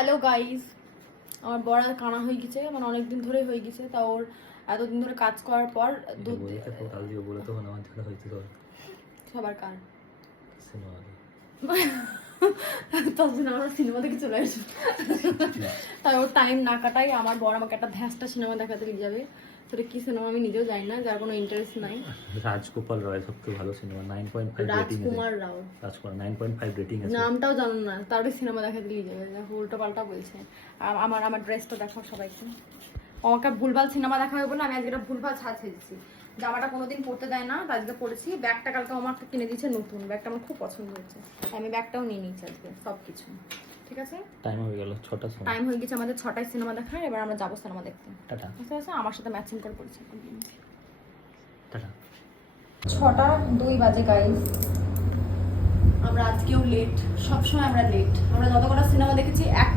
Hello guys, আমার বড় কানা হয়ে গেছে, মানে অনেকদিন ধরে হয়ে গেছে। তা ওর এতদিন ধরে কাজ করার পর দুধ সবার কান তখন আমরা সিনেমা দেখে চলে আসবো। তাই ওর টাইম না কাটাই আমার বড় আমাকে একটা ধ্যাসটা সিনেমা দেখাতে নিয়ে যাবে। সেটা কি সিনেমা আমি নিজেও জানি না, যার কোনো ইন্টারেস্ট নাই। রাজগোপাল রায় সবথেকে ভালো সিনেমা, 9.5 রেটিং আছে। রাজকুমার রাও, রাজকুমার 9.5 রেটিং আছে। নামটাও জানো না, তারপরে সিনেমা দেখাতে নিয়ে যাবে। উল্টো পাল্টা বলছে। আর আমার ড্রেসটা দেখাও সবাইকে। আমাকে ভুলভাল সিনেমা দেখা হবে বলে আমি আজকে একটা ভুলভাল ছাড় ছেড়েছি। জামাটা কোনোদিন পরতে দেয় না, আজকে পরেছি। ব্যাগটা কালকে আমাকে কিনে দিয়েছে নতুন, ব্যাগটা আমার খুব পছন্দ হয়েছে। আমি ব্যাগটাও নিয়ে নিয়েছি আজকে, সব কিছু ঠিক আছে। টাইম হয়ে গেল 6টার সময়। টাইম হয়ে গেছে আমাদের 6টায় সিনেমা দেখার। এবার আমরা যাবো সিনেমা দেখতে। টাটা বুঝতে পারছো, আমার সাথে ম্যাচিং করে পড়েছি। টাটা। 6:02 বাজে গাইস। আমরা আজকেও লেট, সবসময় আমরা লেট। আমরা যত কটা সিনেমা দেখেছি